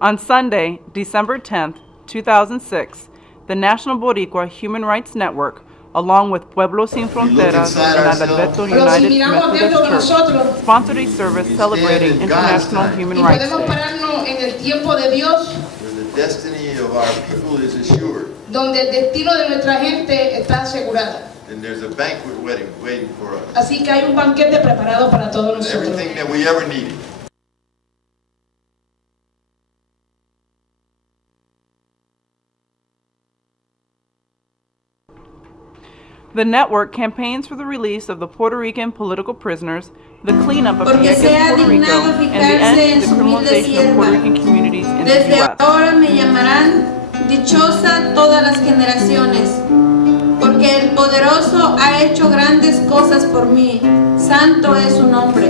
On Sunday, December 10th, 2006, the National Boricua Human Rights Network, along with Pueblos Sin Fronteras and Adalberto United Methodist Church, sponsored a service celebrating International Human Rights Day. Destiny of our people is assured. Donde el destino de nuestra gente está asegurada. And there's a banquet waiting for us. Así que hay un banquete preparado para todos nosotros. Everything that we ever needed. The network campaigns for the release of the Puerto Rican political prisoners, the cleanup of Vieques, Puerto Rico, and the end to the criminalization of Puerto Rican communities in the Desde U.S. ahora me llamarán dichosa todas las generaciones, porque el poderoso ha hecho grandes cosas por mí. Santo es su nombre.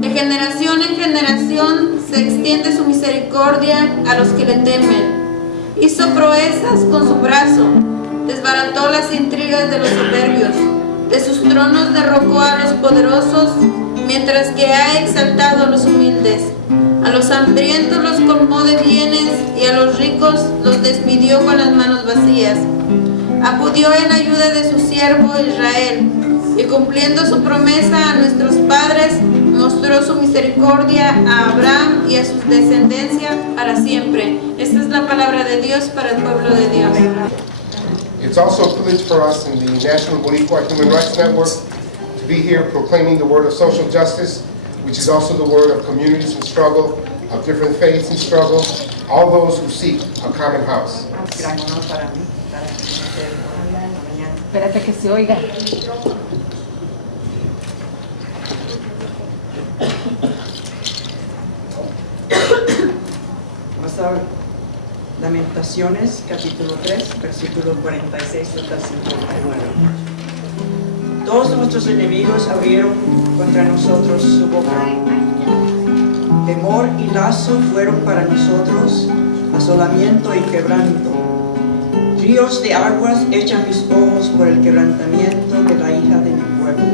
De generación en generación se extiende su misericordia a los que le temen. Hizo proezas con su brazo. Desbarató las intrigas de los soberbios, de sus tronos derrocó a los poderosos, mientras que ha exaltado a los humildes. A los hambrientos los colmó de bienes y a los ricos los despidió con las manos vacías. Acudió en ayuda de su siervo Israel, y cumpliendo su promesa a nuestros padres, mostró su misericordia a Abraham y a su descendencia para siempre. Esta es la palabra de Dios para el pueblo de Dios. It's also a privilege for us in the National Boricua Human Rights Network to be here proclaiming the word of social justice, which is also the word of communities in struggle, of different faiths in struggle, all those who seek a common house. Gran honor para mí, para conocer esta mañana. Espérate que se oiga. Vamos a ver Lamentaciones, capítulo 3, versículo 46 hasta 59. Todos nuestros enemigos abrieron contra nosotros su boca. Temor y lazo fueron para nosotros, asolamiento y quebranto. Ríos de aguas echan mis ojos por el quebrantamiento de la hija de mi pueblo.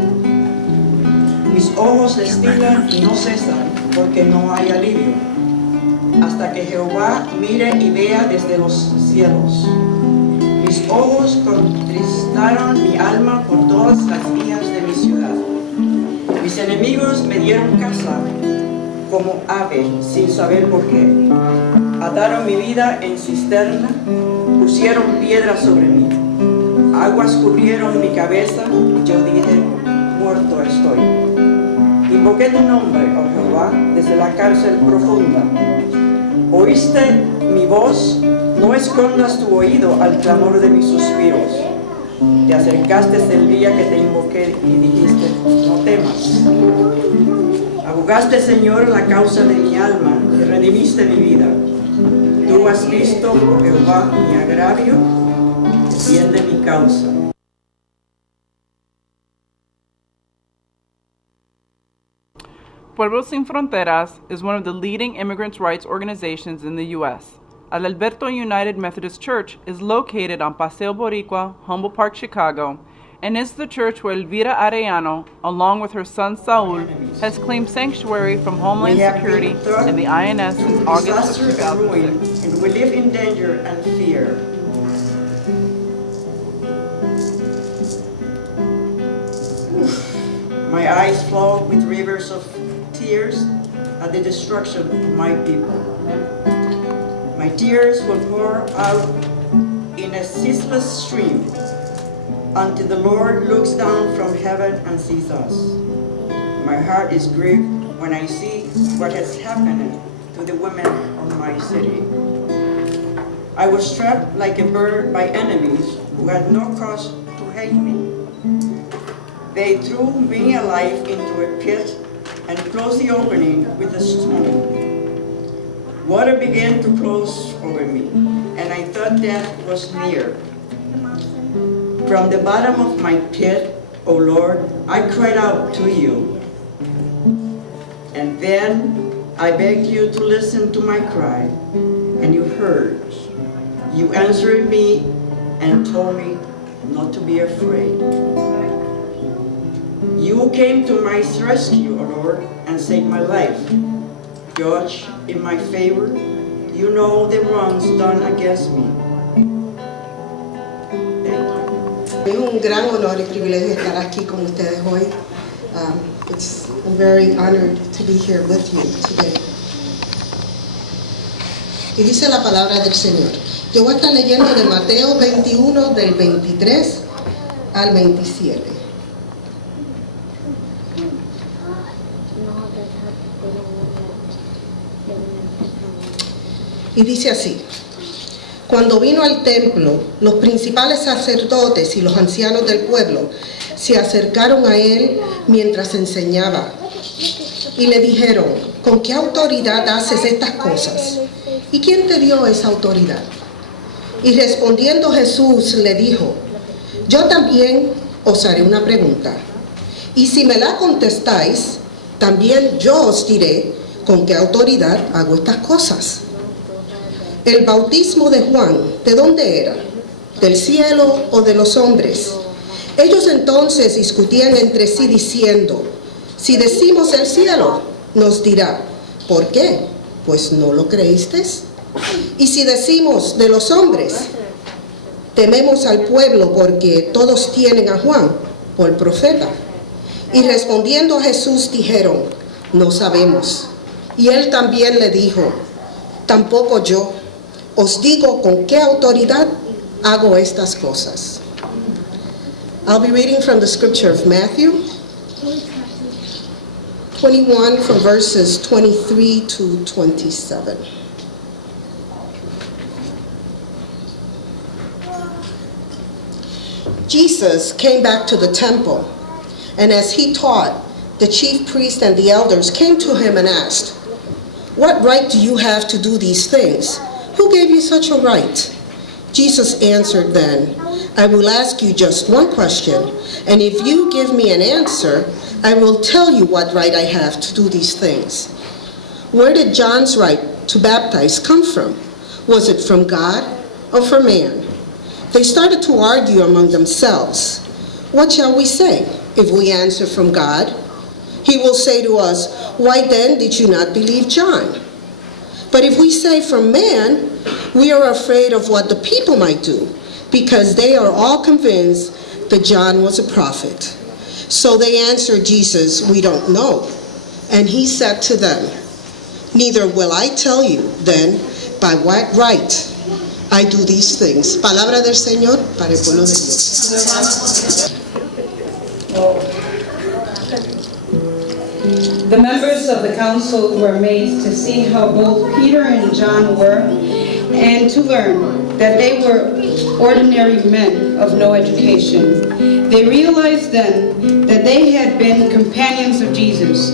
Mis ojos destilan y no cesan, porque no hay alivio. Hasta que Jehová mire y vea desde los cielos. Mis ojos contristaron mi alma por todas las vías de mi ciudad. Mis enemigos me dieron caza como ave sin saber por qué. Ataron mi vida en cisterna, pusieron piedras sobre mí. Aguas cubrieron mi cabeza, yo dije, muerto estoy. Invoqué tu nombre, oh Jehová, desde la cárcel profunda. Oíste mi voz, no escondas tu oído al clamor de mis suspiros. Te acercaste el día que te invoqué y dijiste, no temas. Abogaste, Señor, la causa de mi alma y redimiste mi vida. Tú has visto, oh Jehová, mi agravio, defiende mi causa. Pueblos Sin Fronteras is one of the leading immigrants' rights organizations in the U.S. Adalberto United Methodist Church is located on Paseo Boricua, Humboldt Park, Chicago, and is the church where Elvira Arellano, along with her son Saul, has claimed sanctuary from Homeland Security and the INS since August of 2006. And we live in danger and fear. My eyes flow with rivers of tears at the destruction of my people. My tears will pour out in a ceaseless stream until the Lord looks down from heaven and sees us. My heart is grieved when I see what has happened to the women of my city. I was trapped like a bird by enemies who had no cause to hate me. They threw me alive into a pit and closed the opening with a stone. Water began to close over me, and I thought death was near. From the bottom of my pit, O Lord, I cried out to you. And then I begged you to listen to my cry, and you heard. You answered me and told me not to be afraid. You came to my rescue, O Lord, and saved my life. Judge in my favor, You know the wrongs done against me. Es un gran honor y privilegio estar aquí con ustedes hoy. I'm very honored to be here with you today. Y dice la palabra del Señor. Yo voy a estar leyendo de Mateo 21 del 23 al 27. Y dice así: cuando vino al templo, los principales sacerdotes y los ancianos del pueblo se acercaron a él mientras enseñaba y le dijeron: ¿con qué autoridad haces estas cosas? ¿Y quién te dio esa autoridad? Y respondiendo Jesús le dijo: yo también os haré una pregunta, y si me la contestáis, también yo os diré con qué autoridad hago estas cosas. El bautismo de Juan, ¿de dónde era? ¿Del cielo o de los hombres? Ellos entonces discutían entre sí diciendo: si decimos del cielo, nos dirá: ¿por qué? Pues no lo creísteis. Y si decimos de los hombres, tememos al pueblo porque todos tienen a Juan por profeta. Y respondiendo a Jesús dijeron: no sabemos. Y él también le dijo: tampoco yo os digo con qué autoridad hago estas cosas. I'll be reading from the scripture of Matthew 21 from verses 23 to 27. Jesus came back to the temple, and as he taught, the chief priests and the elders came to him and asked, what right do you have to do these things? Who gave you such a right? Jesus answered then, I will ask you just one question, and if you give me an answer, I will tell you what right I have to do these things. Where did John's right to baptize come from? Was it from God or from man? They started to argue among themselves. What shall we say? If we answer from God, he will say to us, why then did you not believe John? But if we say from man, we are afraid of what the people might do, because they are all convinced that John was a prophet. So they answered Jesus, we don't know. And he said to them, neither will I tell you then by what right I do these things. Palabra del Señor para el pueblo de Dios. The members of the council were amazed to see how both Peter and John were, and to learn that they were ordinary men of no education. They realized then that they had been companions of Jesus,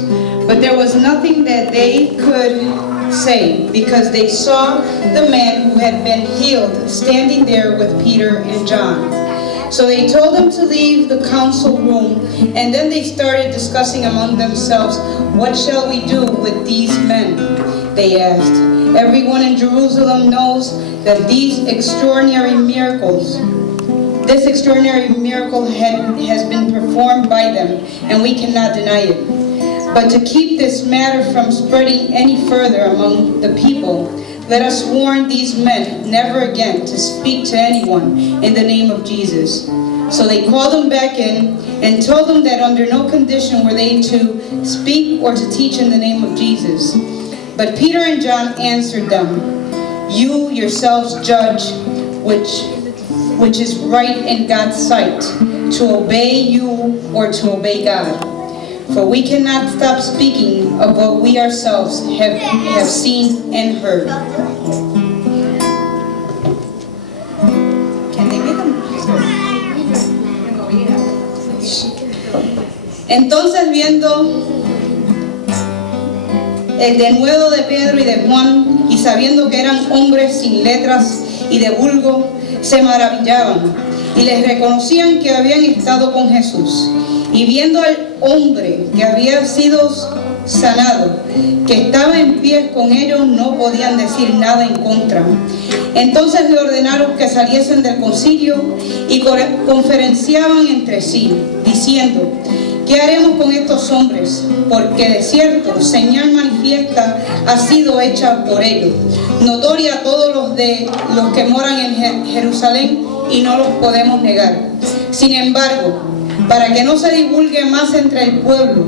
but there was nothing that they could say, because they saw the man who had been healed standing there with Peter and John. So they told him to leave the council room, and then they started discussing among themselves, what shall we do with these men? They asked. Everyone in Jerusalem knows that this extraordinary miracle has been performed by them, and we cannot deny it. But to keep this matter from spreading any further among the people, let us warn these men never again to speak to anyone in the name of Jesus. So they called them back in and told them that under no condition were they to speak or to teach in the name of Jesus. But Peter and John answered them, you yourselves judge which is right in God's sight, to obey you or to obey God. For we cannot stop speaking of what we ourselves have seen and heard. Entonces, viendo el denuedo de Pedro y de Juan, y sabiendo que eran hombres sin letras y de vulgo, se maravillaban y les reconocían que habían estado con Jesús. Y viendo al hombre que había sido sanado, que estaba en pie con ellos, no podían decir nada en contra. Entonces le ordenaron que saliesen del concilio y conferenciaban entre sí, diciendo, ¿qué haremos con estos hombres? Porque de cierto, señal manifiesta ha sido hecha por ellos. notoria a todos los que moran en Jerusalén y no los podemos negar. Sin embargo, para que no se divulgue más entre el pueblo,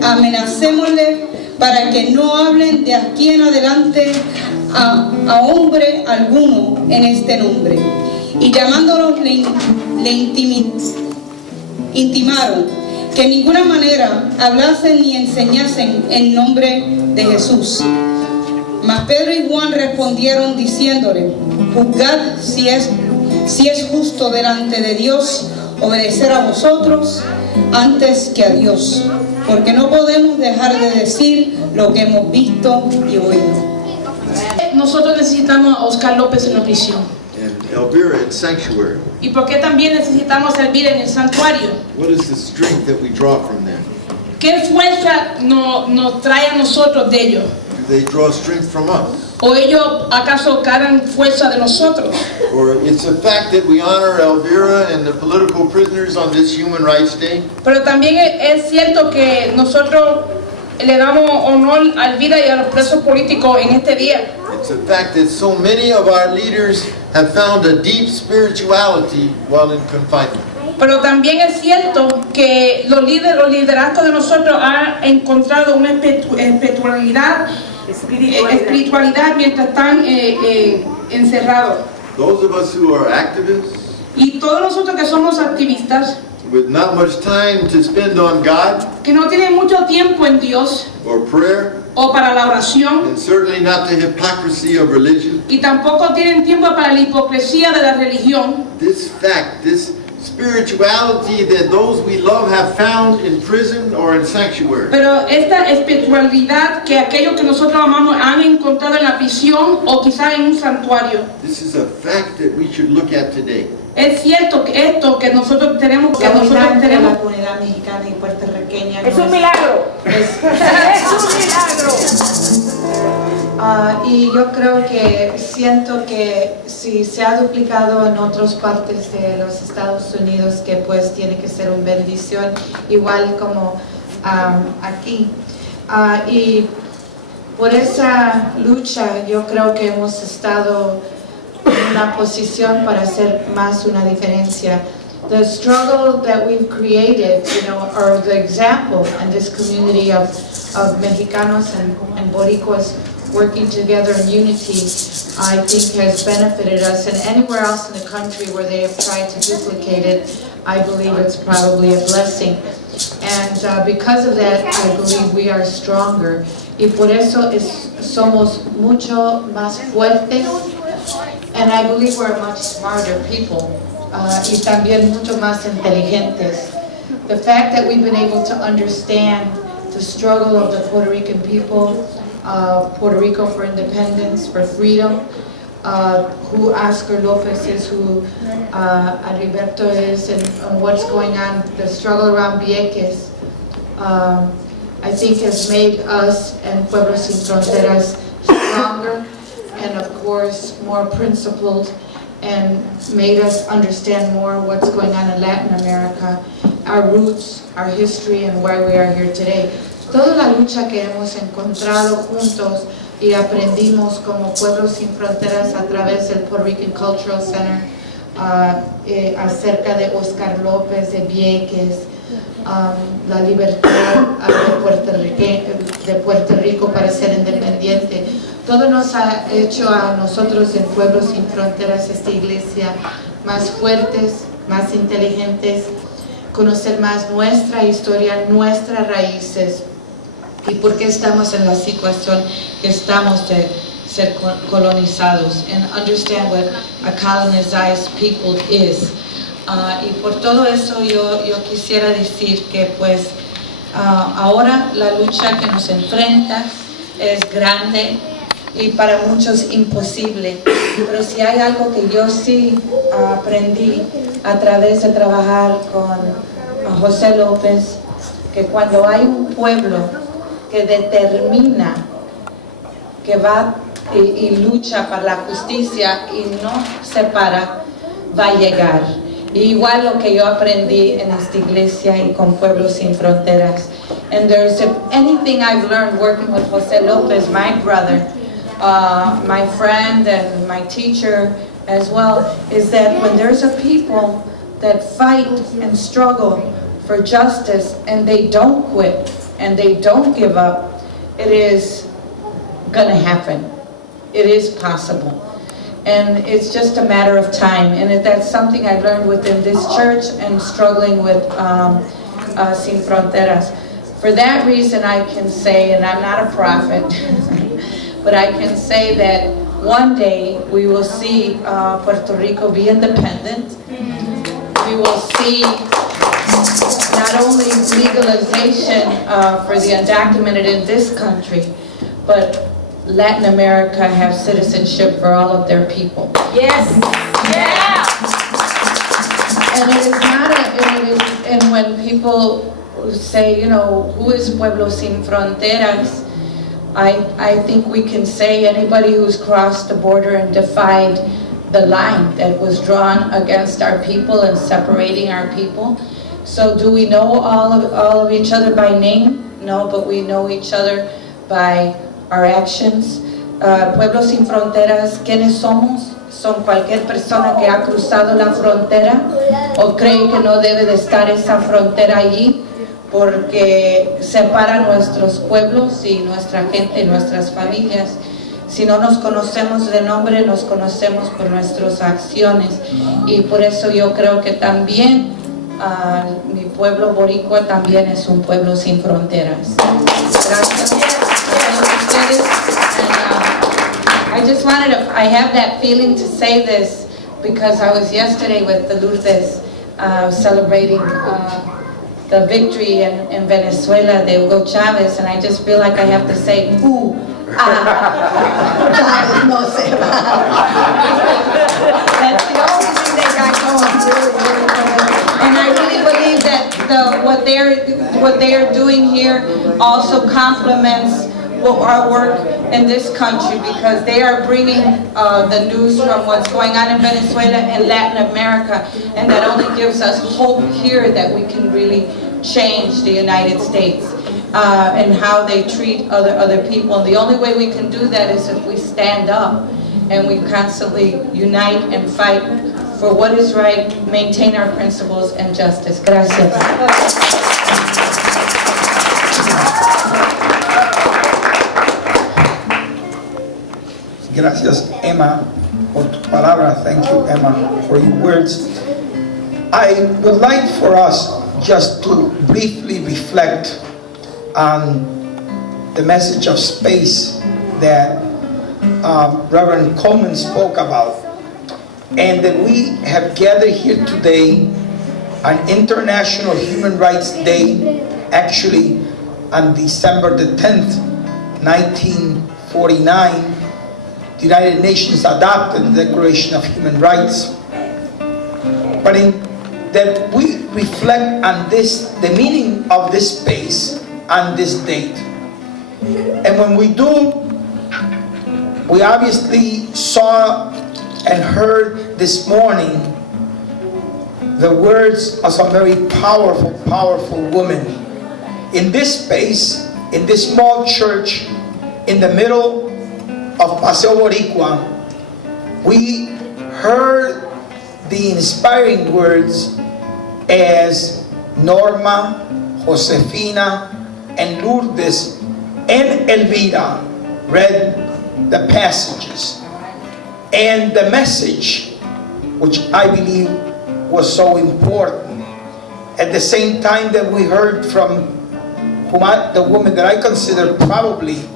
amenacémosle para que no hablen de aquí en adelante a hombre alguno en este nombre. Y llamándolos le intimaron que en ninguna manera hablasen ni enseñasen en nombre de Jesús. Mas Pedro y Juan respondieron diciéndole: juzgad si es justo delante de Dios obedecer a vosotros antes que a Dios, porque no podemos dejar de decir lo que hemos visto y oído. Nosotros necesitamos a Oscar López en la prisión. And Elvira in sanctuary. ¿Y por qué también necesitamos a Elvira en el santuario? What is the strength that we draw from them? ¿Qué fuerza nos trae a nosotros de ellos? Do they draw strength from us? ¿O ellos acaso cargan fuerza de nosotros? Or it's a fact that we honor Elvira and the political prisoners on this Human Rights Day? Pero también es cierto que nosotros le damos honor a Elvira y a los presos políticos en este día. It's a fact that so many of our leaders have found a deep spirituality while in confinement. Pero también es cierto que los liderazgos de nosotros han encontrado una espiritualidad mientras están encerrados. Those of us who are activists, Y todos nosotros que somos activistas, with not much time to spend on God que no tienen mucho tiempo en Dios or prayer, o para la oración, and certainly not the hypocrisy of religion, y tampoco tienen tiempo para la hipocresía de la religión, this fact, this spirituality that those we love have found in prison or in sanctuary, pero esta espiritualidad que aquellos que nosotros amamos han encontrado en la prisión o quizás en un santuario. this is a fact that we should look at today. Es cierto que esto que nosotros tenemos, La comunidad mexicana y puertorriqueña Es un milagro. Es un milagro. Y yo creo que siento que si se ha duplicado en otras partes de los Estados Unidos, que pues tiene que ser una bendición igual como aquí. Y por esa lucha yo creo que hemos estado en una posición para hacer más una diferencia. The struggle that we've created, or the example in this community of Mexicanos and Boricuas working together in unity, I think has benefited us. And anywhere else in the country where they have tried to duplicate it, I believe it's probably a blessing. And because of that, I believe we are stronger. Y por eso somos mucho más fuertes. And I believe we're much smarter people. Y también mucho más inteligentes. The fact that we've been able to understand the struggle of the Puerto Rican people, Puerto Rico for independence, for freedom, who Oscar Lopez is, who Heriberto is, and what's going on, the struggle around Vieques, I think has made us and Pueblos Sin Fronteras stronger, and of course more principled, and made us understand more what's going on in Latin America, our roots, our history, and why we are here today. Toda la lucha que hemos encontrado juntos y aprendimos como Pueblos Sin Fronteras a través del Puerto Rican Cultural Center, acerca de Oscar López, de Vieques, la libertad de Puerto Rico para ser independiente. Todo nos ha hecho a nosotros en Pueblos Sin Fronteras, esta iglesia, más fuertes, más inteligentes, conocer más nuestra historia, nuestras raíces y por qué estamos en la situación que estamos de ser colonizados, and understand what a colonized people is. Y por todo eso yo quisiera decir que pues ahora la lucha que nos enfrenta es grande y para muchos imposible, pero si hay algo que yo sí aprendí a través de trabajar con José López, que cuando hay un pueblo que determina que va y lucha para la justicia y no se para, va a llegar. Igual lo que yo aprendí en esta iglesia y con Pueblos Sin Fronteras. And there's anything I've learned working with José López, my brother, my friend and my teacher as well, is that when there's a people that fight and struggle for justice and they don't quit and they don't give up, it is gonna happen. It is possible. And it's just a matter of time. And that's something I learned within this church and struggling with Sin Fronteras. For that reason, I can say, and I'm not a prophet, but I can say that one day we will see Puerto Rico be independent. We will see not only legalization for the undocumented in this country, but Latin America have citizenship for all of their people. Yes. Yeah. And it is not and when people say, you know, who is Pueblo Sin Fronteras? I think we can say anybody who's crossed the border and defied the line that was drawn against our people and separating our people. So do we know all of each other by name? No, but we know each other by our actions. Pueblo Sin Fronteras, ¿quiénes somos? Son cualquier persona que ha cruzado la frontera o cree que no debe de estar esa frontera allí porque separa nuestros pueblos y nuestra gente y nuestras familias. Si no nos conocemos de nombre, nos conocemos por nuestras acciones. Y por eso yo creo que también mi pueblo boricua también es un pueblo sin fronteras. Gracias a todos ustedes. I just wanted to, I have that feeling to say this because I was yesterday with the Lourdes celebrating the victory in Venezuela de Hugo Chavez, and I just feel like I have to say, Chavez no se va. That's the only thing they got going, really. And I really believe that what they are doing here also complements our work in this country, because they are bringing the news from what's going on in Venezuela and Latin America, and that only gives us hope here that we can really change the United States and how they treat other people. And the only way we can do that is if we stand up and we constantly unite and fight for what is right, maintain our principles and justice. Gracias. Gracias, Emma, por tu palabra. Thank you, Emma, for your words. I would like for us just to briefly reflect on the message of space that Reverend Coleman spoke about, and that we have gathered here today on International Human Rights Day, actually on December the 10th, 1949. The United Nations adopted the Declaration of Human Rights, but in that we reflect on this, the meaning of this space on this date. And when we do, we obviously saw and heard this morning the words of some very powerful, powerful women. In this space, in this small church, in the middle of Paseo Boricua, we heard the inspiring words as Norma, Josefina, and Lourdes and Elvira read the passages. And the message, which I believe was so important, at the same time that we heard from the woman that I consider probably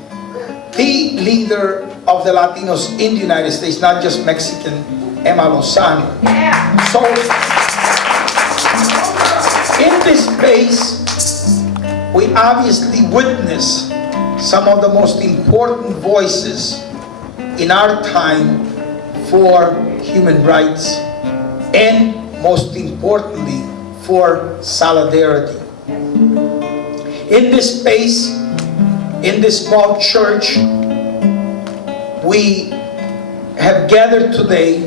the leader of the Latinos in the United States, not just Mexican, Emma Lozano. Yeah. So, in this space, we obviously witness some of the most important voices in our time for human rights, and most importantly, for solidarity. In this space, in this small church, we have gathered today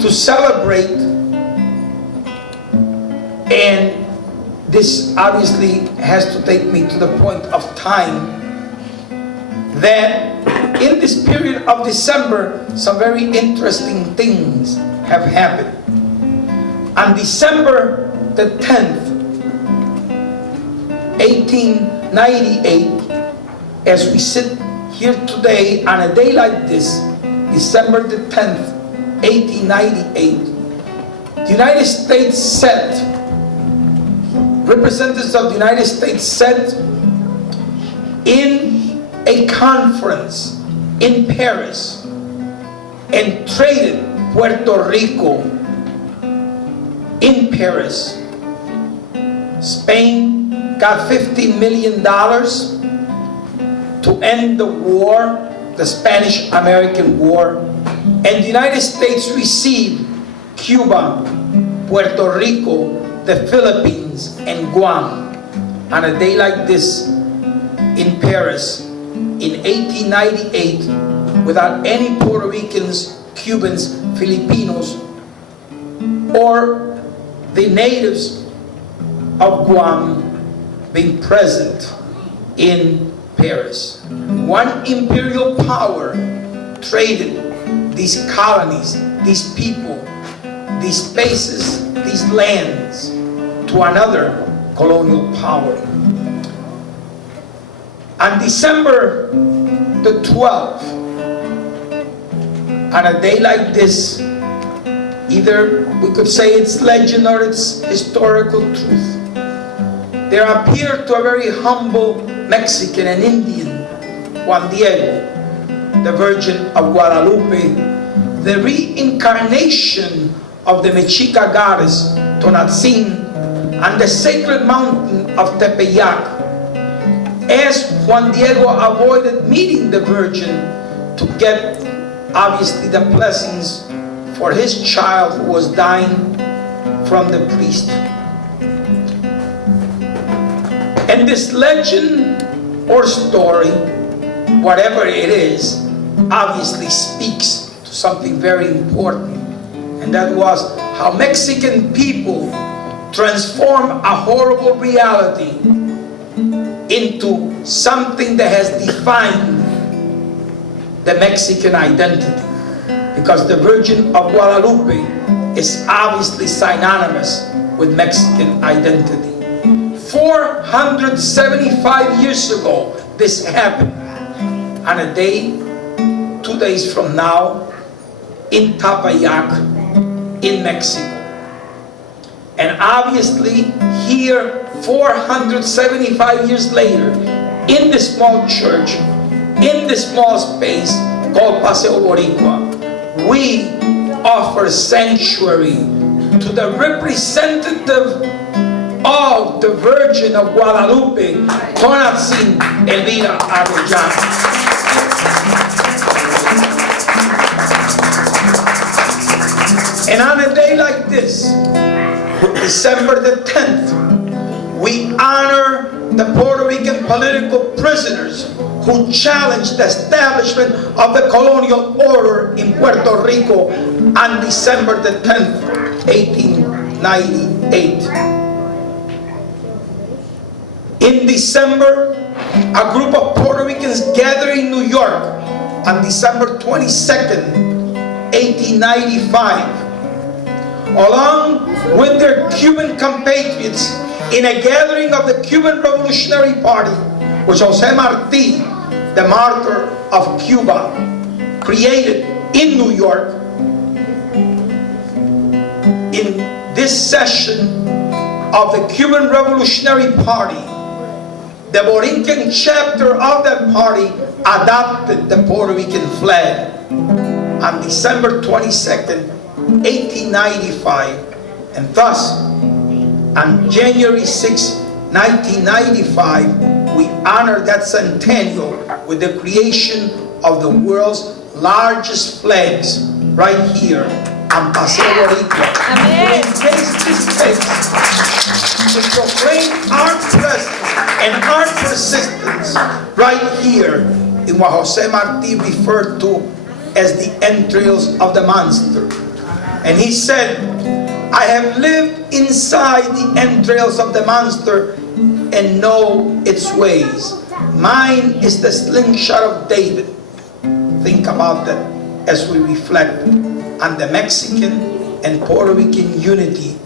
to celebrate, and this obviously has to take me to the point of time, that in this period of December, some very interesting things have happened. On December the 10th, 1898, as we sit here today on a day like this, December the 10th, 1898, the United States set, representatives of the United States set in a conference in Paris and traded Puerto Rico in Paris. Spain got $50 million to end the war, the Spanish-American War, and the United States received Cuba, Puerto Rico, the Philippines, and Guam on a day like this in Paris in 1898 without any Puerto Ricans, Cubans, Filipinos, or the natives of Guam being present in Paris. One imperial power traded these colonies, these people, these spaces, these lands to another colonial power. On December the 12th, on a day like this, either we could say it's legend or it's historical truth, there appeared to a very humble Mexican and Indian, Juan Diego, the Virgin of Guadalupe, the reincarnation of the Mexica goddess Tonatzin on the sacred mountain of Tepeyac. As Juan Diego avoided meeting the Virgin to get, obviously, the blessings for his child who was dying from the priest. And this legend or story, whatever it is, obviously speaks to something very important. And that was how Mexican people transform a horrible reality into something that has defined the Mexican identity. Because the Virgin of Guadalupe is obviously synonymous with Mexican identity. 475 years ago, this happened on a day, 2 days from now, in Tepeyac, in Mexico. And obviously, here, 475 years later, in this small church, in this small space called Paseo Boricua, we offer sanctuary to the representative of the Virgin of Guadalupe, Tonatzin Elvira Arellano. And on a day like this, December the 10th, we honor the Puerto Rican political prisoners who challenged the establishment of the colonial order in Puerto Rico on December the 10th, 1898. In December, a group of Puerto Ricans gathered in New York on December 22nd, 1895, along with their Cuban compatriots in a gathering of the Cuban Revolutionary Party, which José Martí, the martyr of Cuba, created in New York. In this session of the Cuban Revolutionary Party, the Borinquen chapter of that party adopted the Puerto Rican flag on December 22nd, 1895, and thus on January 6, 1995, we honor that centennial with the creation of the world's largest flags right here on Paseo Boricua. We embrace this space to proclaim our presence and our persistence right here in what José Martí referred to as the entrails of the monster. And he said, I have lived inside the entrails of the monster and know its ways. Mine is the slingshot of David, think about that as we reflect on the Mexican and Puerto Rican unity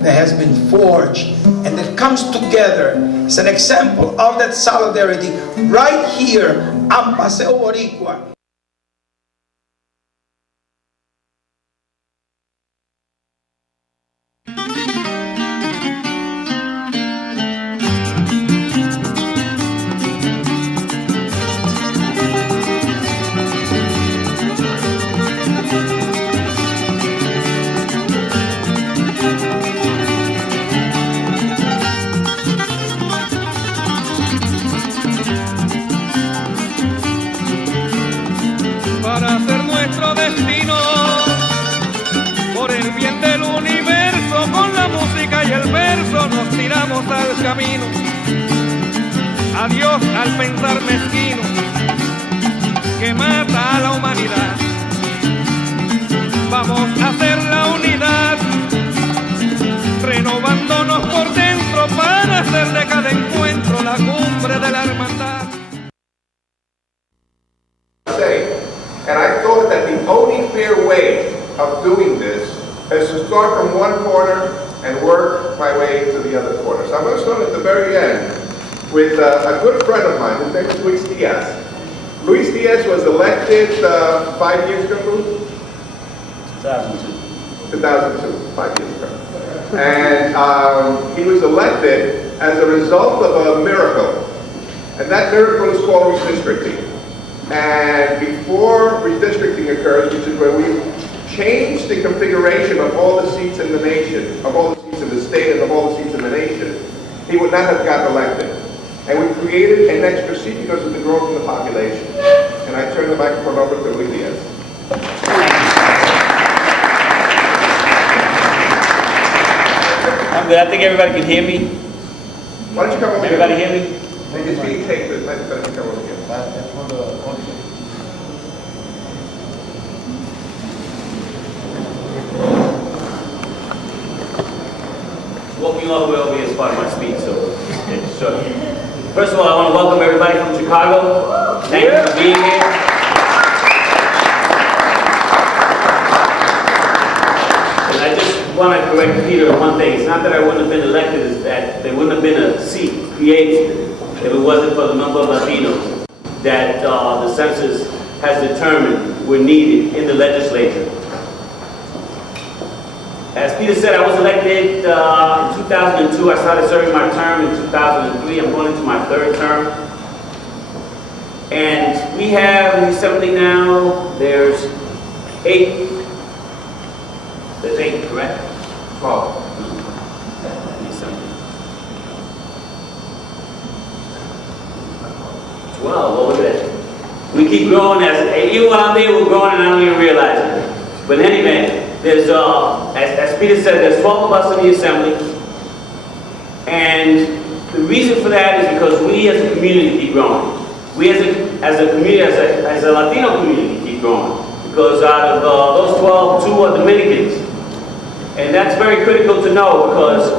that has been forged and that comes together. It's an example of that solidarity right here on Paseo Boricua. Para ser nuestro destino, por el bien del universo, con la música y el verso nos tiramos al camino. Adiós al pensar mezquino que mata a la humanidad. Vamos a hacer la unidad, renovándonos por dentro para hacer de cada encuentro la cumbre de la hermandad. And I thought that the only fair way of doing this is to start from one corner and work my way to the other corner. So I'm going to start at the very end with a good friend of mine. His name is Luis Diaz. Luis Diaz was elected 5 years ago, Luis? 2002. 2002, 5 years ago. And he was elected as a result of a miracle. And that miracle is called redistricting. And before redistricting occurs, which is where we change the configuration of all the seats in the nation, of all the seats in the state and of all the seats in the nation, he would not have gotten elected. And we created an extra seat because of the growth in the population. And I turn the microphone over to Luis Diaz. I'm good. I think everybody can hear me. Why don't you come over everybody here? Hear me? It's being taped, but let me come over here. Walking all the way over here is part of my speech, so it's short. First of all, I want to welcome everybody from Chicago. Thank you for being here. And I just want to correct Peter on one thing. It's not that I wouldn't have been elected, it's that there wouldn't have been a seat created if it wasn't for the number of Latinos that the census has determined were needed in the legislature. As Peter said, I was elected in 2002. I started serving my term in 2003. I'm going into my third term. And we have in the Assembly now, there's 8. There's 8, correct? 12. In the Assembly. 12, what was that? We keep growing even when I'm there, we're growing and I don't even realize it. But anyway, there's, as Peter said, there's 12 of us in the Assembly, and the reason for that is because we as a community keep growing. We as a community, as a Latino community keep growing, because out of those 12, 2 are Dominicans. And that's very critical to know, because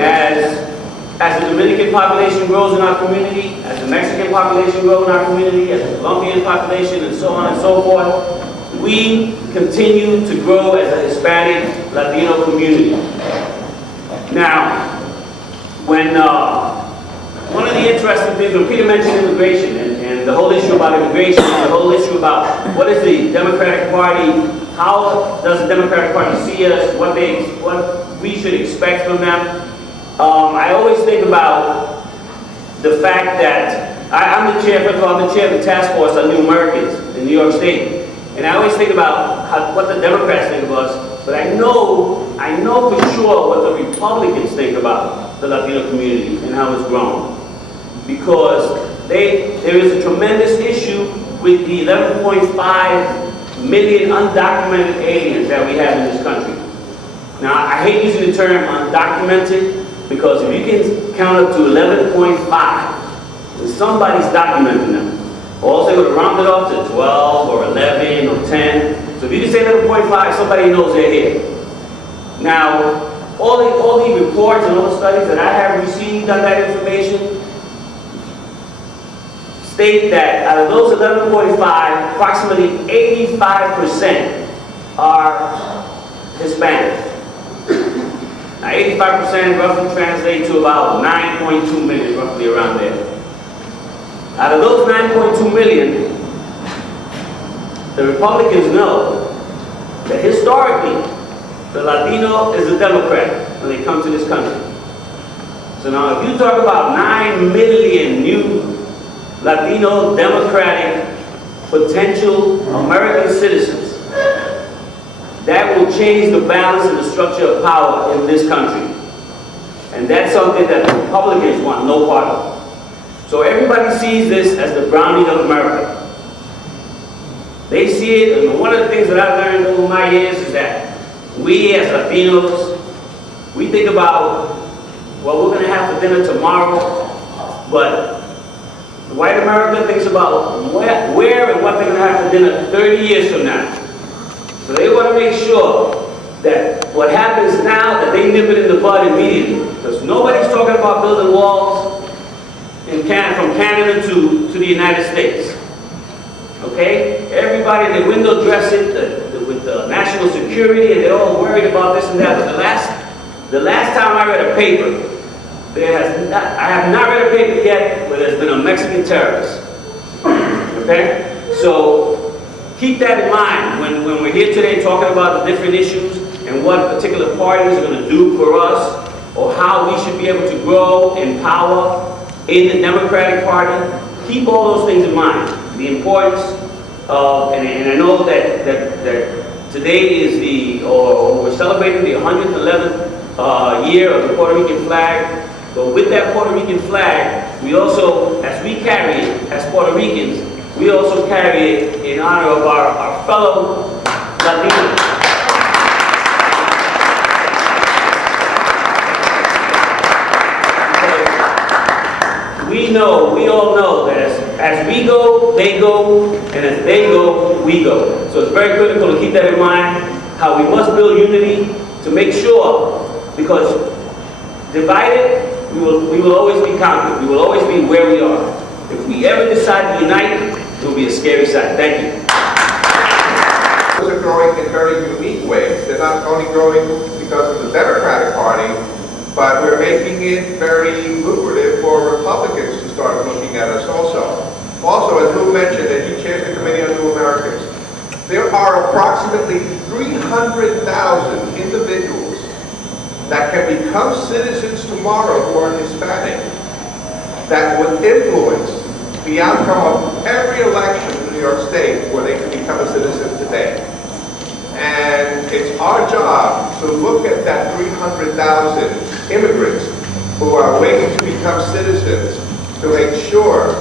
as the Dominican population grows in our community, as the Mexican population grows in our community, as the Colombian population, and so on and so forth, we continue to grow as a Hispanic Latino community. Now, when one of the interesting things, when Peter mentioned immigration and the whole issue about immigration, and the whole issue about what is the Democratic Party, how does the Democratic Party see us, what we should expect from them, I always think about the fact that I'm the chair, first of all, I'm the chair of the task force on New Americans in New York State. And I always think about what the Democrats think of us, but I know for sure what the Republicans think about the Latino community and how it's grown. Because there is a tremendous issue with the 11.5 million undocumented aliens that we have in this country. Now, I hate using the term undocumented, because if you can count up to 11.5, then somebody's documenting them. Or they would round it off to 12 or 11 or 10. So if you can say 11.5, somebody knows they're here. Now, all the reports and all the studies that I have received on that information state that out of those 1145, approximately 85% are Hispanic. Now 85% roughly translates to about 9.2 million, roughly around there. Out of those 9.2 million, the Republicans know that historically, the Latino is a Democrat when they come to this country. So now if you talk about 9 million new Latino Democratic potential American citizens, that will change the balance and the structure of power in this country. And that's something that the Republicans want no part of. So everybody sees this as the browning of America. They see it, and one of the things that I've learned over my years is that we as Latinos, we think about, well, we're going to have for dinner tomorrow, but white America thinks about where and what they're going to have for dinner 30 years from now. So they want to make sure that what happens now, that they nip it in the bud immediately. Because nobody's talking about building walls from Canada to the United States. Okay? Everybody, they window dress it with the national security, and they're all worried about this and that. But the last time I read a paper, I have not read a paper yet where there's been a Mexican terrorist. Okay? So keep that in mind when we're here today talking about the different issues and what particular parties are going to do for us, or how we should be able to grow in power in the Democratic Party. Keep all those things in mind. The importance of, and I know that today is we're celebrating the 111th year of the Puerto Rican flag. But with that Puerto Rican flag, we also, as we carry it as Puerto Ricans, we also carry it in honor of our fellow Latinos. We all know that as we go, they go, and as they go, we go. So it's very critical to keep that in mind, how we must build unity to make sure, because divided, we will always be conquered. We will always be where we are. If we ever decide to unite, it will be a scary sight. Thank you. Those are growing in very unique ways. They're not only growing because of the Democratic Party, but we're making it very lucrative for Republicans to start looking at us also. Also, as Lou mentioned, that he chairs the Committee on New Americans, there are approximately 300,000 individuals that can become citizens tomorrow who are Hispanic, that would influence the outcome of every election in New York State where they can become a citizen today. And it's our job to look at that 300,000 immigrants who are waiting to become citizens to make sure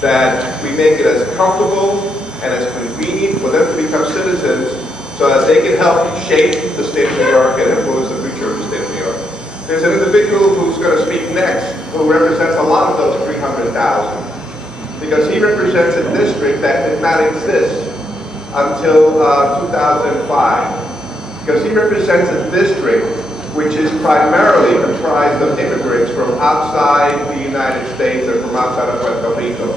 that we make it as comfortable and as convenient for them to become citizens so that they can help shape the state of New York and influence the future of the state of New York. There's an individual who's going to speak next who represents a lot of those 300,000 because he represents a district that did not exist until 2005. Because he represents a district which is primarily comprised of immigrants from outside the United States or from outside of Puerto Rico.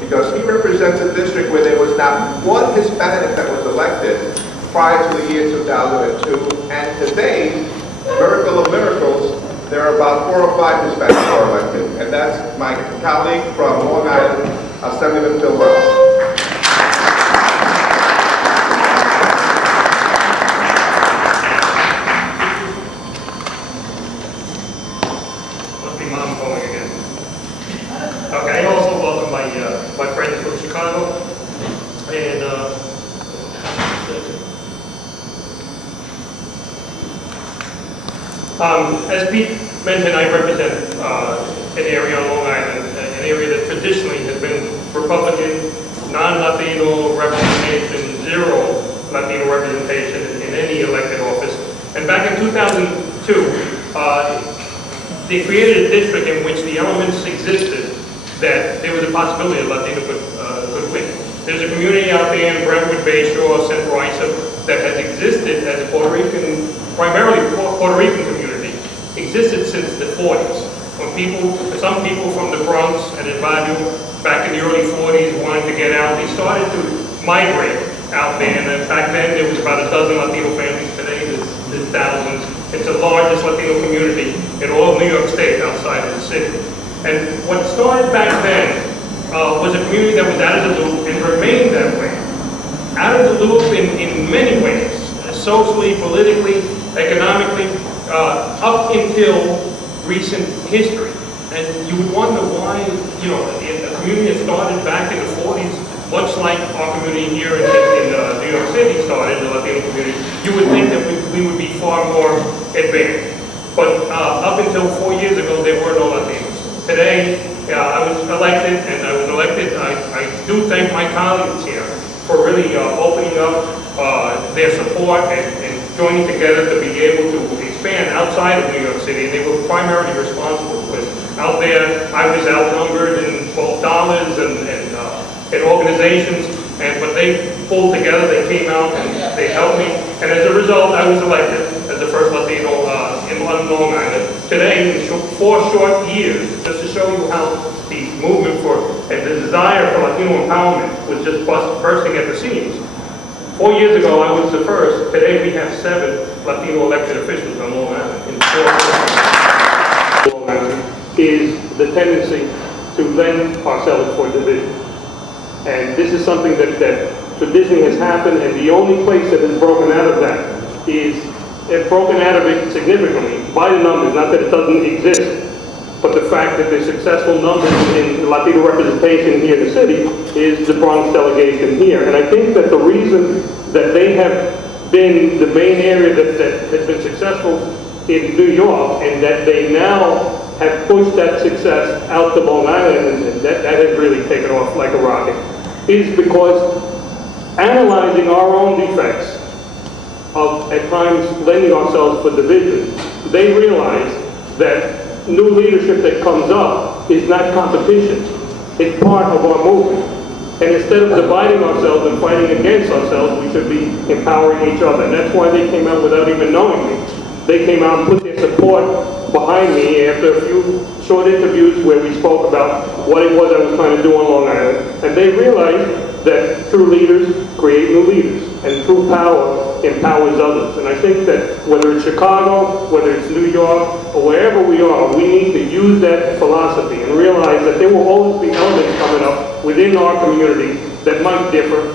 Because he represents a district where there was not one Hispanic that was elected prior to the year 2002, and today, miracle of miracles, there are about 4 or 5 Hispanics who are elected, and that's my colleague from Long Island, Assemblyman Phil Wells. Okay, I also welcome my friends from Chicago, and as Pete mentioned, I represent an area on Long Island, an area that traditionally has been Republican, non-Latino representation, 0 Latino representation in any elected office. And back in 2002, they created a district in which the elements existed that there was a possibility that Latino could win. There's a community out there in Brentwood, Bayshore, Central Islip that has existed as a Puerto Rican, primarily Puerto Rican community, existed since the 40s. Some people from the Bronx and El Barrio back in the early 40s wanted to get out, they started to migrate out there. And back then there was about a dozen Latino families. Today there's thousands. It's the largest Latino community in all of New York State outside of the city. And what started back then was a community that was out of the loop and remained that way. Out of the loop in many ways, socially, politically, economically, up until recent history. And you would wonder why, you know, a community that started back in the 40s, much like our community here in New York City started, the Latino community, you would think that we would be far more advanced. But up until 4 years ago, there were no Latinos. Today, I was elected, I do thank my colleagues here for really opening up their support and joining together to be able to expand outside of New York City. And they were primarily responsible for this. Out there, I was outnumbered in both dollars and organizations, but they pulled together, they came out and they helped me. And as a result, I was elected as the first Latino in Long Island. Today, in 4 short years, just to show you how the movement for and the desire for Latino empowerment was just bursting at the seams. 4 years ago, I was the first. Today, we have 7 Latino elected officials on Long Island. In 4 Long Island is the tendency to lend ourselves for division. And this is something that traditionally has happened, and the only place that has broken out of that is broken out of it significantly by the numbers, not that it doesn't exist, but the fact that there's successful numbers in Latino representation here in the city is the Bronx delegation here. And I think that the reason that they have been the main area that has been successful in New York, and that they now have pushed that success out to Long Island, and that has really taken off like a rocket, is because analyzing our own defects of at times lending ourselves for division, they realize that new leadership that comes up is not competition. It's part of our movement. And instead of dividing ourselves and fighting against ourselves, we should be empowering each other. And that's why they came out without even knowing me. They came out and put their support behind me after a few short interviews where we spoke about what it was I was trying to do on Long Island. And they realized that true leaders create new leaders, and true power empowers others. And I think that whether it's Chicago, whether it's New York, or wherever we are, we need to use that philosophy and realize that there will always be elements coming up within our community that might differ,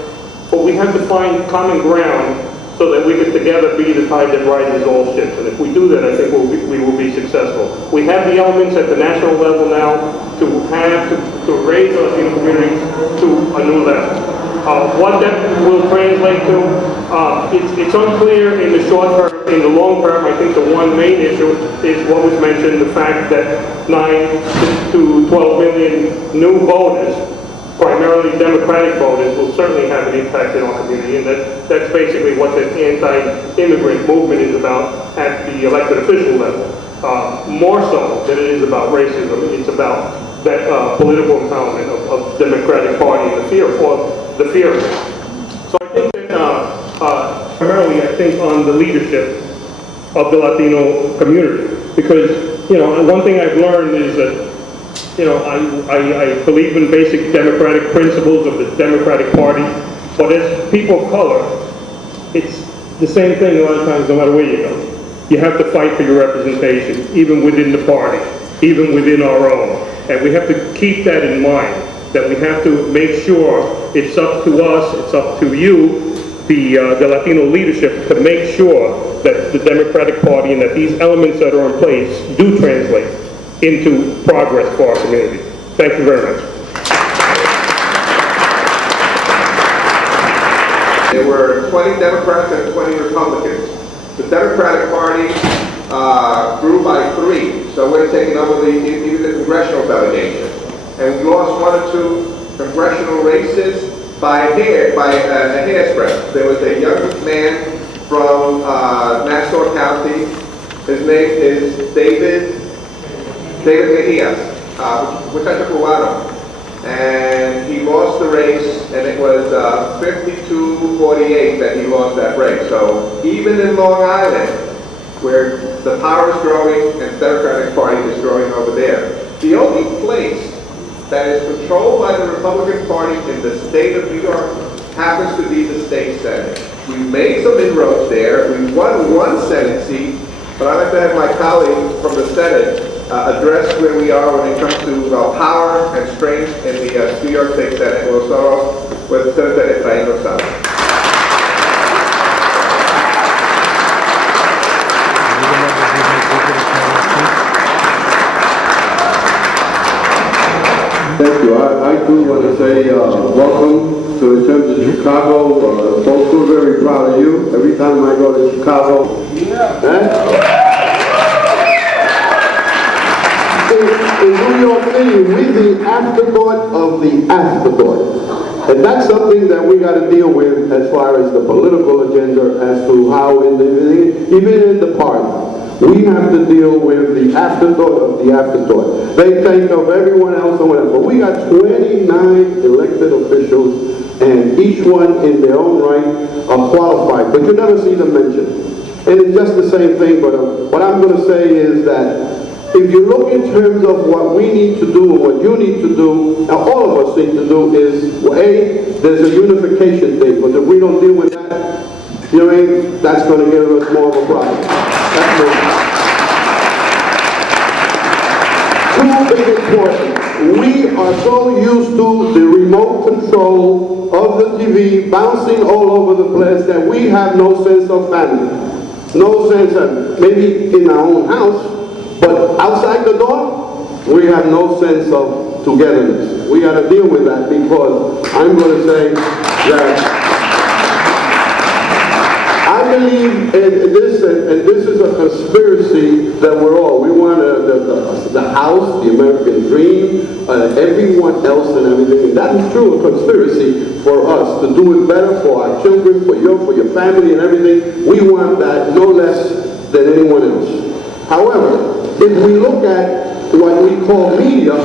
but we have to find common ground so that we can together be the tide that rises all ships. And if we do that, I think we will be successful. We have the elements at the national level now to raise the Latino community to a new level. What that will translate to, it's unclear in the short term. In the long term, I think the one main issue is what was mentioned, the fact that 9 to 12 million new voters, primarily Democratic voters, will certainly have an impact in our community, and that's basically what the anti-immigrant movement is about at the elected official level. More so than it is about racism, it's about that political empowerment of the Democratic Party and the fear of it. So I think that primarily I think on the leadership of the Latino community, because one thing I've learned is that I believe in basic democratic principles of the Democratic Party, but as people of color, it's the same thing a lot of times no matter where you go. You have to fight for your representation, even within the party, even within our own. And we have to keep that in mind, that we have to make sure it's up to us, it's up to you, the Latino leadership, to make sure that the Democratic Party and that these elements that are in place do translate into progress for our community. Thank you very much. There were 20 Democrats and 20 Republicans. The Democratic Party grew by 3, so we're taking over even the congressional delegation. And we lost 1 or 2 congressional races by a hair's breadth. There was a young man from Nassau County. His name is David Mejia, which I took a while. And he lost the race, and it was 52-48 that he lost that race. So even in Long Island, where the power is growing and the Democratic Party is growing over there. The only place that is controlled by the Republican Party in the state of New York happens to be the state Senate. We've made some inroads there. We've won one Senate seat, but I'd like to have my colleague from the Senate address where we are when it comes to power and strength in the New York State Senate. We'll start off with Senator Efraín Rosado. Thank you. I too want to say welcome to the Church of Chicago. Folks, we're very proud of you. Every time I go to Chicago, in New York City, we're the afterthought of the afterthought. And that's something that we got to deal with as far as the political agenda, as to how, even in the party, we have to deal with the afterthought of the afterthought. They think of everyone else or whatever. But we got 29 elected officials, and each one in their own right are qualified. But you never see them mentioned. And it's just the same thing, but what I'm going to say is that if you look in terms of what we need to do and what you need to do, now all of us need to do is, well, A, there's a unification thing, but if we don't deal with that, you know what I mean, that's going to give us more of a problem. That's too big important. We are so used to the remote control of the TV bouncing all over the place that we have no sense of family. No sense of, maybe in our own house, but outside the door, we have no sense of togetherness. We got to deal with that, because I'm going to say that I believe in this, and this is a conspiracy that we want the House, the American dream, everyone else and everything. And that is true, a conspiracy for us to do it better for our children, for your family and everything. We want that no less than anyone else. However, if we look at what we call media,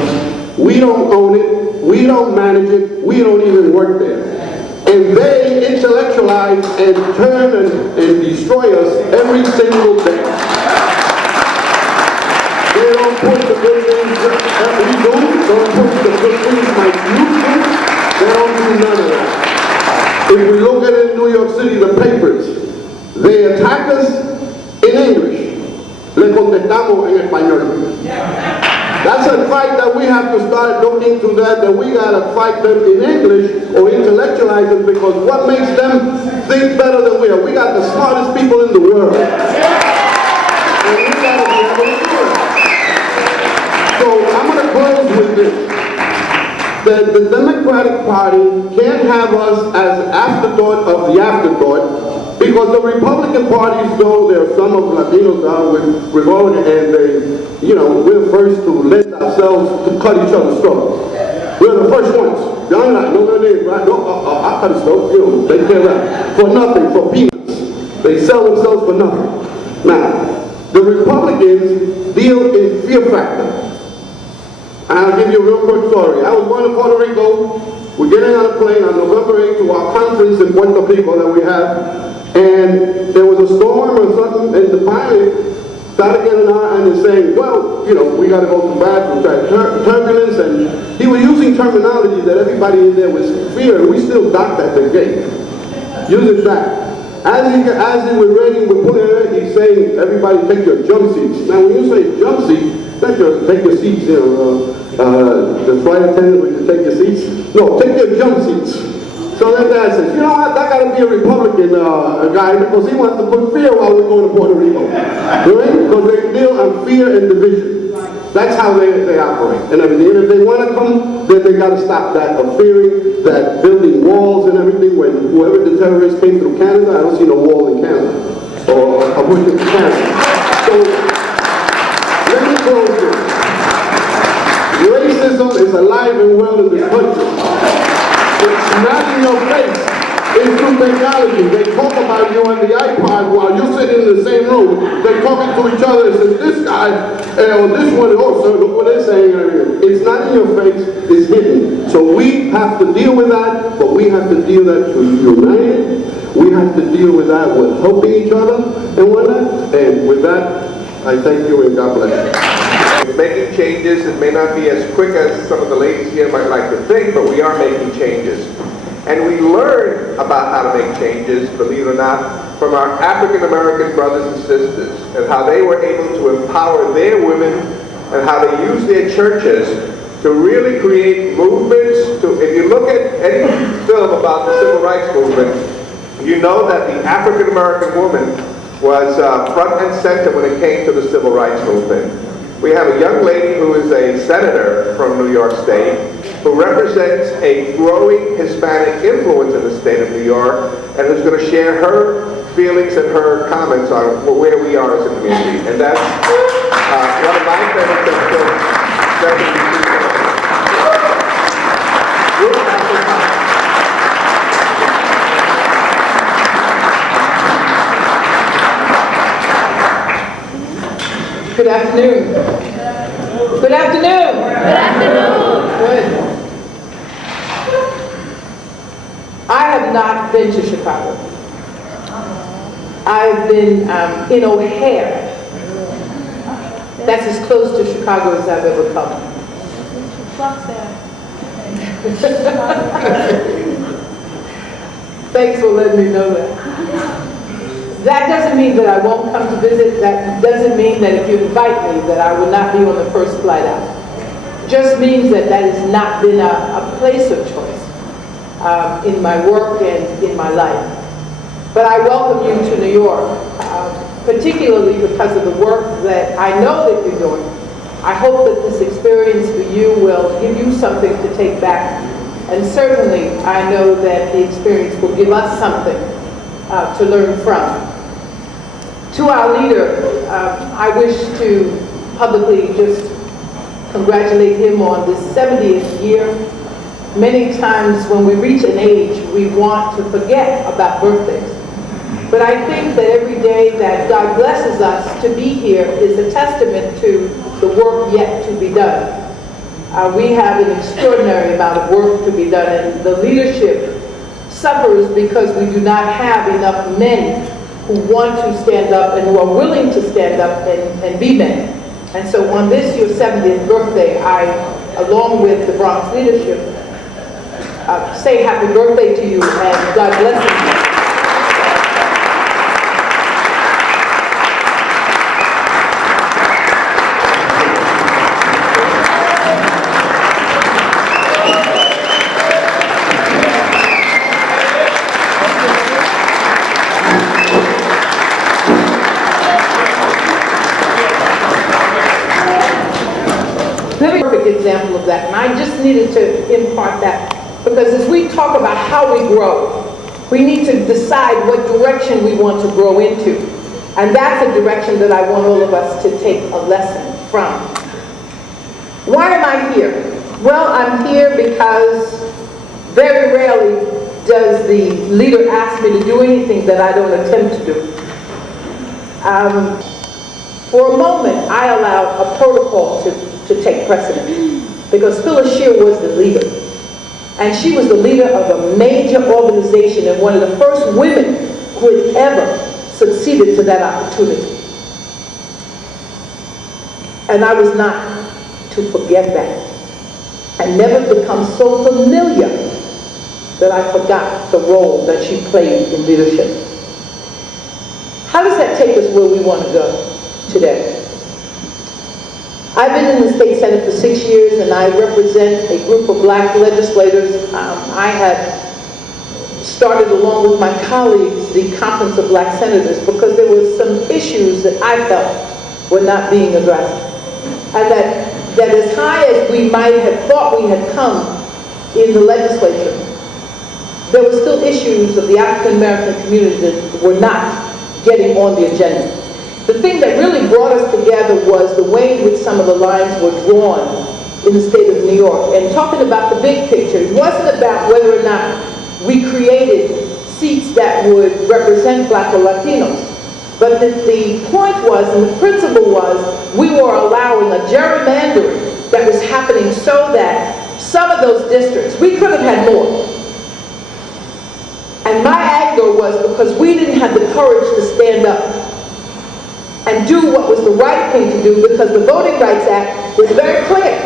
we don't own it, we don't manage it, we don't even work there. And they intellectualize and turn and destroy us every single day. They don't put the good things that we do, don't put the good things like you do, they don't do none of that. If we look at it in New York City, the papers, they attack us in English. Le contestamos en español. That's a fight that we have to start looking to that we got to fight them in English or intellectualize them, because what makes them think better than we are? We got the smartest people in the world. And we got to be able to do it. So I'm going to close with this. The Democratic Party can't have us as afterthought of the afterthought, because the Republican parties, though there are some of Latinos down with Republican, and they, you know, we're first to lend ourselves to cut each other's throat. We're the first ones. Y'all not know their names, right? No, I cut his throat, you know, they care that. For nothing, for peanuts. They sell themselves for nothing. Now, the Republicans deal in fear factor. And I'll give you a real quick story. I was going to Puerto Rico. We're getting on a plane on November 8th to our conference in Puerto Rico that we have. And there was a storm or something, and the pilot started getting on and saying, well, you know, we got to go to the bathroom, turbulence, and he was using terminology that everybody in there was fear, and we still docked at the gate. Using that. As he was ready, we're pulling it, he's saying, everybody take your jump seats. Now, when you say jump seats, take your seats, you know, the flight attendant would take your seats. No, take your jump seats. So then Dad says, you know what, that got to be a Republican guy, because he wants to put fear while we're going to Puerto Rico. Right? Because they deal on fear and division. That's how they operate and everything. And if they want to come, then they got to stop that of fearing, that building walls and everything. When whoever the terrorists came through Canada, I don't see no wall in Canada, or a bush in Canada. So, let me close this. Racism is alive and well in this country. It's not in your face. It's through technology. They talk about you on the iPod while you sit in the same room. They're talking to each other and say, this guy, or this one, oh, so look what they're saying. It's not in your face. It's hidden. So we have have to deal with that, but we have to deal that through united. We have to deal with that with helping each other and whatnot. And with that, I thank you and God bless you. Making changes, it may not be as quick as some of the ladies here might like to think, but we are making changes. And we learn about how to make changes, believe it or not, from our African American brothers and sisters, and how they were able to empower their women and how they use their churches to really create movements. If you look at any film about the civil rights movement, you know that the African American woman was front and center when it came to the civil rights movement. We have a young lady who is a senator from New York State who represents a growing Hispanic influence in the state of New York and who's going to share her feelings and her comments on where we are as a community. And that's one of my favorite things. Good afternoon. Good afternoon. Good afternoon. Good. I have not been to Chicago. I've been in O'Hare. That's as close to Chicago as I've ever come. Thanks for letting me know that. That doesn't mean that I won't come to visit. That doesn't mean that if you invite me that I will not be on the first flight out. Just means that that has not been a place of choice in my work and in my life. But I welcome you to New York, particularly because of the work that I know that you're doing. I hope that this experience for you will give you something to take back. And certainly I know that the experience will give us something to learn from. To our leader, I wish to publicly just congratulate him on this 70th year. Many times when we reach an age, we want to forget about birthdays. But I think that every day that God blesses us to be here is a testament to the work yet to be done. We have an extraordinary amount of work to be done, and the leadership suffers because we do not have enough men who want to stand up and who are willing to stand up and be men. And so on this, your 70th birthday, I, along with the Bronx leadership, say happy birthday to you and God bless you. Example of that, and I just needed to impart that because as we talk about how we grow, we need to decide what direction we want to grow into, and that's a direction that I want all of us to take a lesson from. Why am I here? Well, I'm here because very rarely does the leader ask me to do anything that I don't attempt to do. For a moment, I allowed a protocol to take precedence because Phyllis Shear was the leader. And she was the leader of a major organization and one of the first women who had ever succeeded to that opportunity. And I was not to forget that and never become so familiar that I forgot the role that she played in leadership. How does that take us where we want to go today? I've been in the state senate for 6 years and I represent a group of black legislators. I had started along with my colleagues the Conference of Black Senators because there were some issues that I felt were not being addressed. And that as high as we might have thought we had come in the legislature, there were still issues of the African American community that were not getting on the agenda. The thing that really brought us together was the way in which some of the lines were drawn in the state of New York. And talking about the big picture, it wasn't about whether or not we created seats that would represent black or Latinos. But the point was, and the principle was, we were allowing a gerrymandering that was happening so that some of of those districts. We could have had more. And my anger was because we didn't have the courage to stand up and do what was the right thing to do, because the Voting Rights Act was very clear.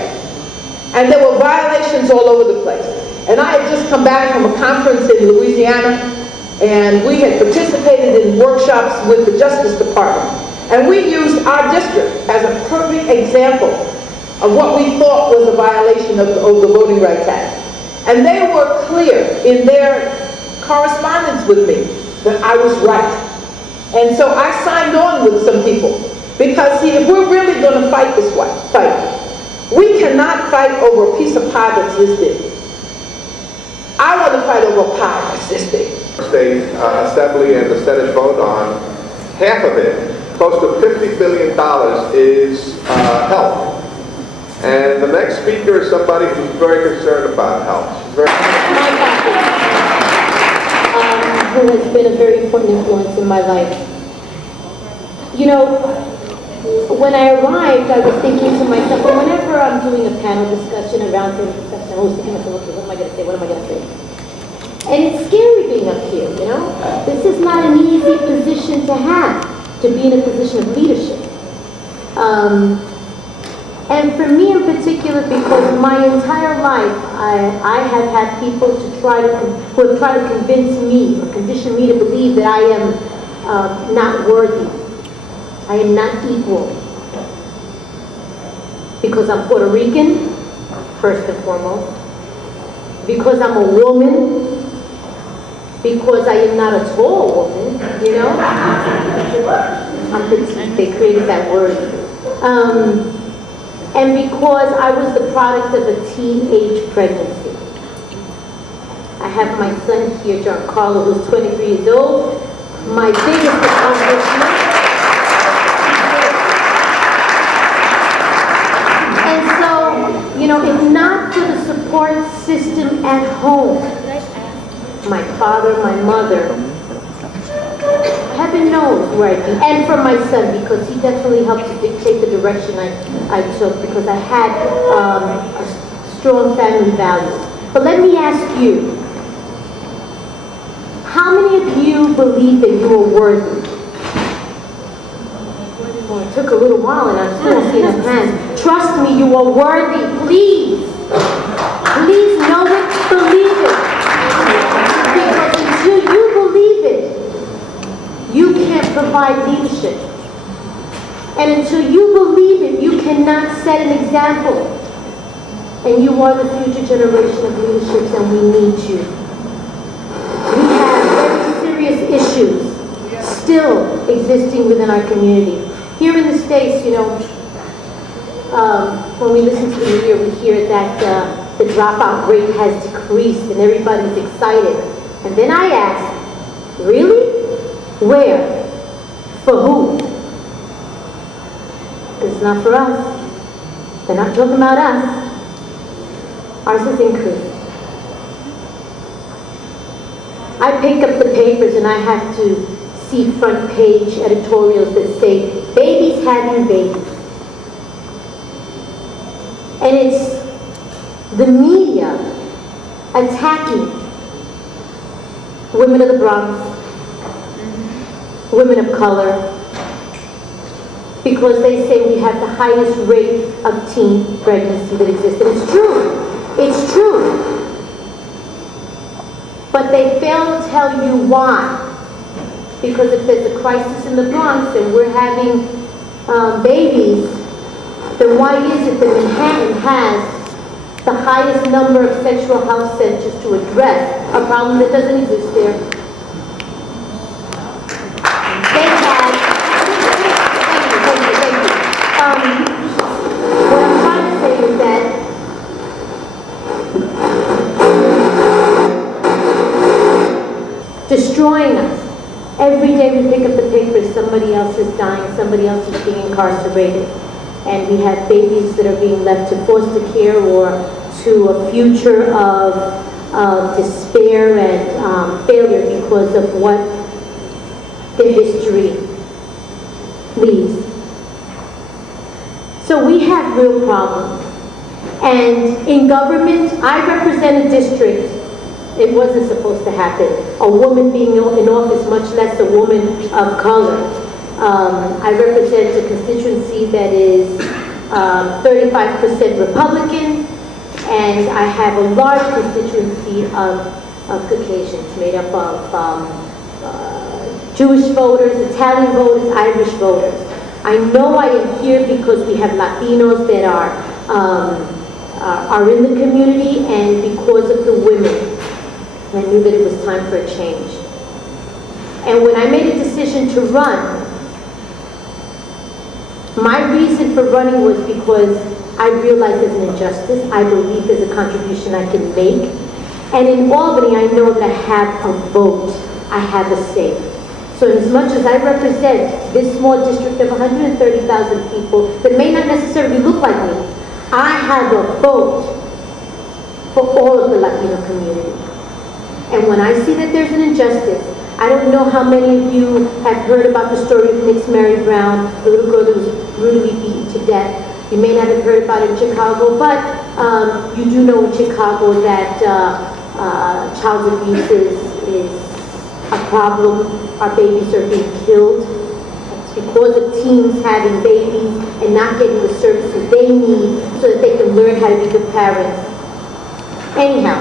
And there were violations all over the place. And I had just come back from a conference in Louisiana, and we had participated in workshops with the Justice Department. And we used our district as a perfect example of what we thought was a violation of the Voting Rights Act. And they were clear in their correspondence with me that I was right. And so I signed on with some people. Because, see, if we're really going to fight this fight, we cannot fight over a piece of pie that's this big. I want to fight over a pie that's this big. State Assembly and the Senate vote on half of it. Close to $50 billion is health. And the next speaker is somebody who's very concerned about health. Who has been a very important influence in my life. You know, when I arrived, I was thinking to myself, well, whenever I'm doing a panel discussion, a roundtable discussion, I was thinking to myself, okay, what am I going to say, what am I going to say? And it's scary being up here, you know? This is not an easy position to have, to be in a position of leadership. And for me in particular, because my entire life, I have had people who have tried to convince me or condition me to believe that I am not worthy. I am not equal. Because I'm Puerto Rican, first and foremost. Because I'm a woman. Because I am not a tall woman, you know? I'm petite. They created that word. And because I was the product of a teenage pregnancy. I have my son here, Giancarlo, who's 23 years old. My biggest accomplishment. And so, you know, if not for the support system at home, my father, my mother, heaven knows where I'd be. And for my son, because he definitely helped to dictate the direction I took, because I had a strong family values. But let me ask you, how many of you believe that you are worthy? Well, it took a little while and I'm still seeing enough hands. Trust me, you are worthy. Please. Please know it, believe it. Because until you believe it, you can't provide leadership. And until you believe it, you cannot set an example. And you are the future generation of leaderships, and we need you. We have very serious issues still existing within our community. Here in the States, you know, when we listen to the media, we hear that the dropout rate has decreased and everybody's excited. And then I ask, really? Where? For who? It's not for us. They're not talking about us. Ours has increased. I pick up the papers and I have to see front page editorials that say, babies having babies. And it's the media attacking women of the Bronx, women of color, because they say we have the highest rate of teen pregnancy that exists. And it's true. It's true. But they fail to tell you why. Because if there's a crisis in the Bronx and we're having babies, then why is it that Manhattan has the highest number of sexual health centers to address a problem that doesn't exist there? They have, thank you. What I'm trying to say is that destroying us. Every day we pick up the papers, somebody else is dying, somebody else is being incarcerated. And we have babies that are being left to foster care or to a future of despair and failure because of what the history leaves. So we have real problems. And in government, I represent a district. It wasn't supposed to happen. A woman being in office, much less a woman of color. I represent a constituency that is 35% Republican, and I have a large constituency of Caucasians, made up of Jewish voters, Italian voters, Irish voters. I know I am here because we have Latinos that are in the community, and because of the women. I knew that it was time for a change. And when I made a decision to run, my reason for running was because I realized there's an injustice. I believe there's a contribution I can make. And in Albany, I know that I have a vote. I have a say. So as much as I represent this small district of 130,000 people that may not necessarily look like me, I have a vote for all of the Latino community. And when I see that there's an injustice, I don't know how many of you have heard about the story of Miss Mary Brown, the little girl that was brutally beaten to death. You may not have heard about it in Chicago, but you do know in Chicago that child abuse is a problem. Our babies are being killed. It's because of teens having babies and not getting the services they need so that they can learn how to be good parents. Anyhow,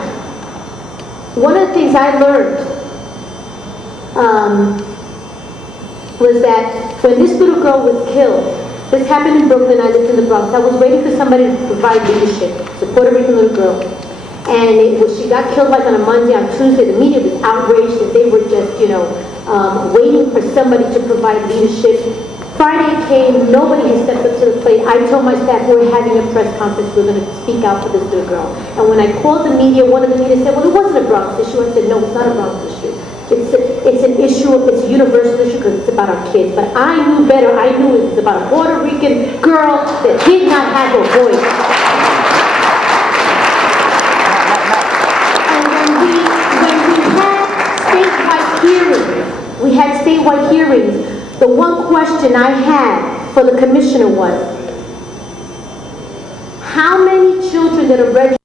one of the things I learned was that when this little girl was killed, this happened in Brooklyn, I lived in the Bronx. I was waiting for somebody to provide leadership. It's a Puerto Rican little girl. And she got killed like on a Monday. On Tuesday, the media was outraged that they were just, waiting for somebody to provide leadership. Friday came, nobody had stepped up to the plate. I told my staff, we're having a press conference, we're going to speak out for this little girl. And when I called the media, one of the media said, well, it wasn't a Bronx issue. I said, no, it's not a Bronx issue. It's an issue, it's a universal issue because it's about our kids. But I knew better. I knew it was about a Puerto Rican girl that did not have a voice. And when we had statewide hearings, the one question I had for the commissioner was, how many children that are registered